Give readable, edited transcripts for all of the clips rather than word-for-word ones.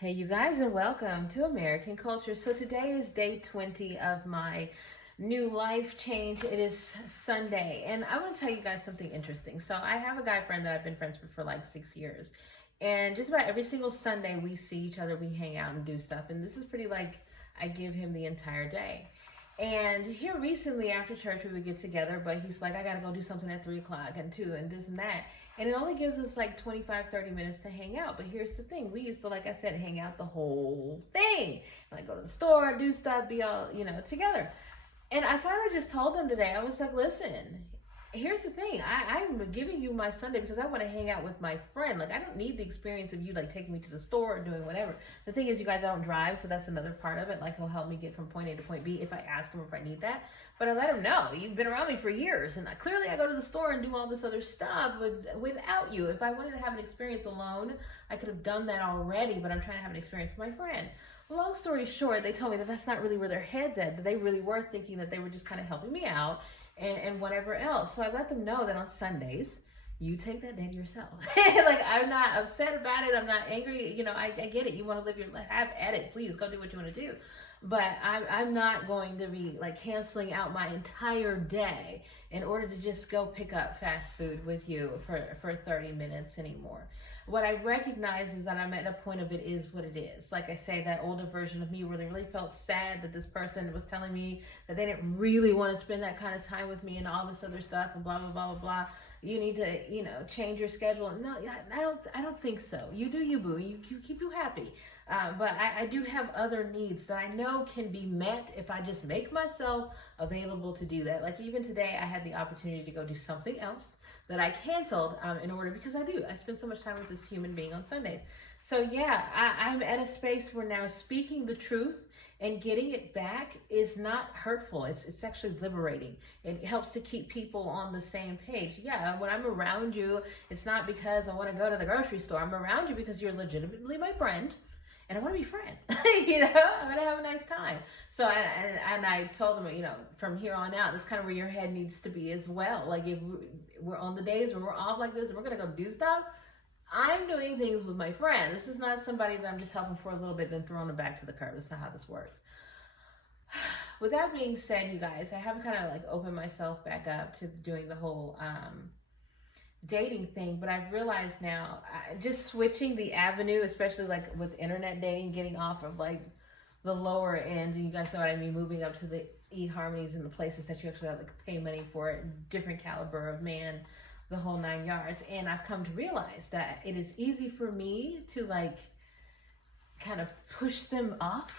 Hey, you guys, and welcome to American Culture. So, today is day 20 of my new life change. It is Sunday, and I want to tell you guys something interesting. So, I have a guy friend that I've been friends with for like 6 years, and just about every single Sunday we see each other, we hang out and do stuff, and this is pretty like I give him the entire day. And here recently after church we would get together, but he's like, I gotta go do something at 3 o'clock and 2 and this and that. And it only gives us like 25, 30 minutes to hang out. But here's the thing. We used to, like I said, hang out the whole thing. Like go to the store, do stuff, be all, together. And I finally just told him today, I was like, listen, here's the thing. I'm giving you my Sunday because I want to hang out with my friend. Like, I don't need the experience of you, like, taking me to the store or doing whatever. The thing is, you guys, I don't drive, so that's another part of it. Like, he'll help me get from point A to point B if I ask him if I need that. But I let him know, you've been around me for years, and clearly I go to the store and do all this other stuff without you. If I wanted to have an experience alone, I could have done that already, but I'm trying to have an experience with my friend. Long story short, they told me that that's not really where their head's at, that they really were thinking that they were just kind of helping me out and whatever else. So I let them know that on Sundays, you take that day to yourself. Like, I'm not upset about it. I'm not angry. I get it. You want to live your life, have at it. Please go do what you want to do. But I'm not going to be like canceling out my entire day in order to just go pick up fast food with you for 30 minutes anymore. What I recognize is that I'm at a point of it is what it is. Like I say, that older version of me really felt sad that this person was telling me that they didn't really want to spend that kind of time with me and all this other stuff and blah, blah, blah, blah, blah. You need to, change your schedule. No, I don't think so. You do you, boo. You keep you happy. But I do have other needs that I know can be met if I just make myself available to do that. Like even today, I had the opportunity to go do something else that I canceled in order, because I spend so much time with this human being on Sundays. So yeah, I'm at a space where now speaking the truth and getting it back is not hurtful. It's actually liberating. It helps to keep people on the same page. Yeah, when I'm around you, it's not because I want to go to the grocery store. I'm around you because you're legitimately my friend. And I want to be friends. I'm going to have a nice time. So, and I told them, from here on out, that's kind of where your head needs to be as well. Like, if we're on the days when we're off like this and we're going to go do stuff, I'm doing things with my friend. This is not somebody that I'm just helping for a little bit, then throwing them back to the curb. That's not how this works. With that being said, you guys, I have kind of like opened myself back up to doing the whole dating thing, but I've realized now, just switching the avenue, especially like with internet dating, getting off of like the lower end, and you guys know what I mean, moving up to the eHarmonies and the places that you actually have to pay money for it, different caliber of man, the whole 9 yards. And I've come to realize that it is easy for me to like kind of push them off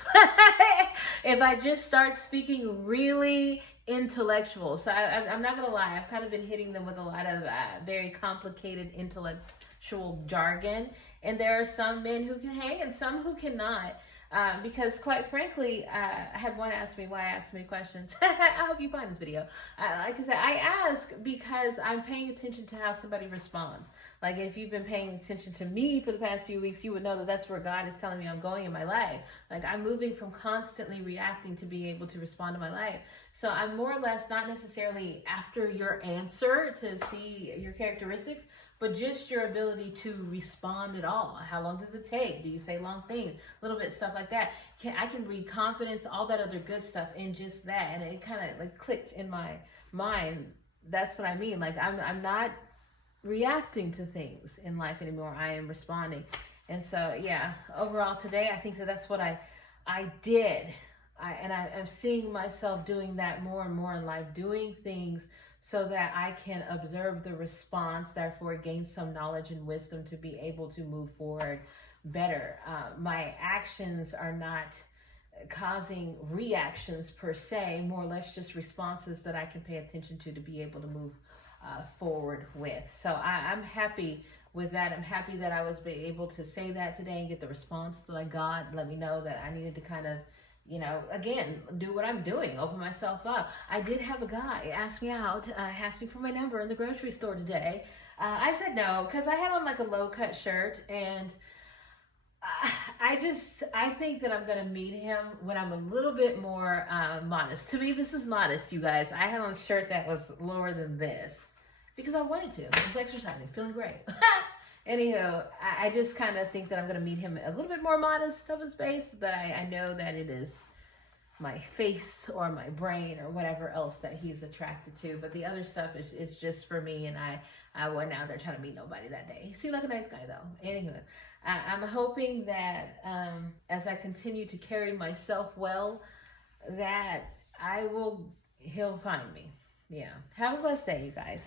if I just start speaking really intellectual. So I'm not gonna lie, I've kind of been hitting them with a lot of very complicated intellectual jargon, and there are some men who can hang and some who cannot, because quite frankly, I had one ask me why I asked so many questions. I hope you find this video. Like I said, I ask because I'm paying attention to how somebody responds. Like, if you've been paying attention to me for the past few weeks, you would know that that's where God is telling me I'm going in my life. Like, I'm moving from constantly reacting to being able to respond to my life. So I'm more or less not necessarily after your answer to see your characteristics, but just your ability to respond at all. How long does it take? Do you say long things? A little bit stuff like that. I can read confidence, all that other good stuff in just that. And it kind of like clicked in my mind. That's what I mean. Like, I'm not reacting to things in life anymore. I am responding. And so, yeah, overall today, I think that's what I did. I'm seeing myself doing that more and more in life, doing things so that I can observe the response, therefore gain some knowledge and wisdom to be able to move forward better. My actions are not causing reactions per se, more or less just responses that I can pay attention to be able to move forward with. So I'm happy with that. I'm happy that I was able to say that today and get the response that I got. Let me know that I needed to kind of, again, do what I'm doing, open myself up. I did have a guy ask me out, asked me for my number in the grocery store today. I said no, because I had on like a low-cut shirt, and I think that I'm going to meet him when I'm a little bit more modest. To me, this is modest, you guys. I had on a shirt that was lower than this because I wanted to. I was exercising, feeling great. Anywho, I just kind of think that I'm going to meet him a little bit more modest of his base, but I know that it is my face or my brain or whatever else that he's attracted to. But the other stuff is just for me, and I went out there trying to meet nobody that day. He seemed like a nice guy though. Anywho, I'm hoping that as I continue to carry myself well, that he'll find me. Yeah. Have a blessed day, you guys.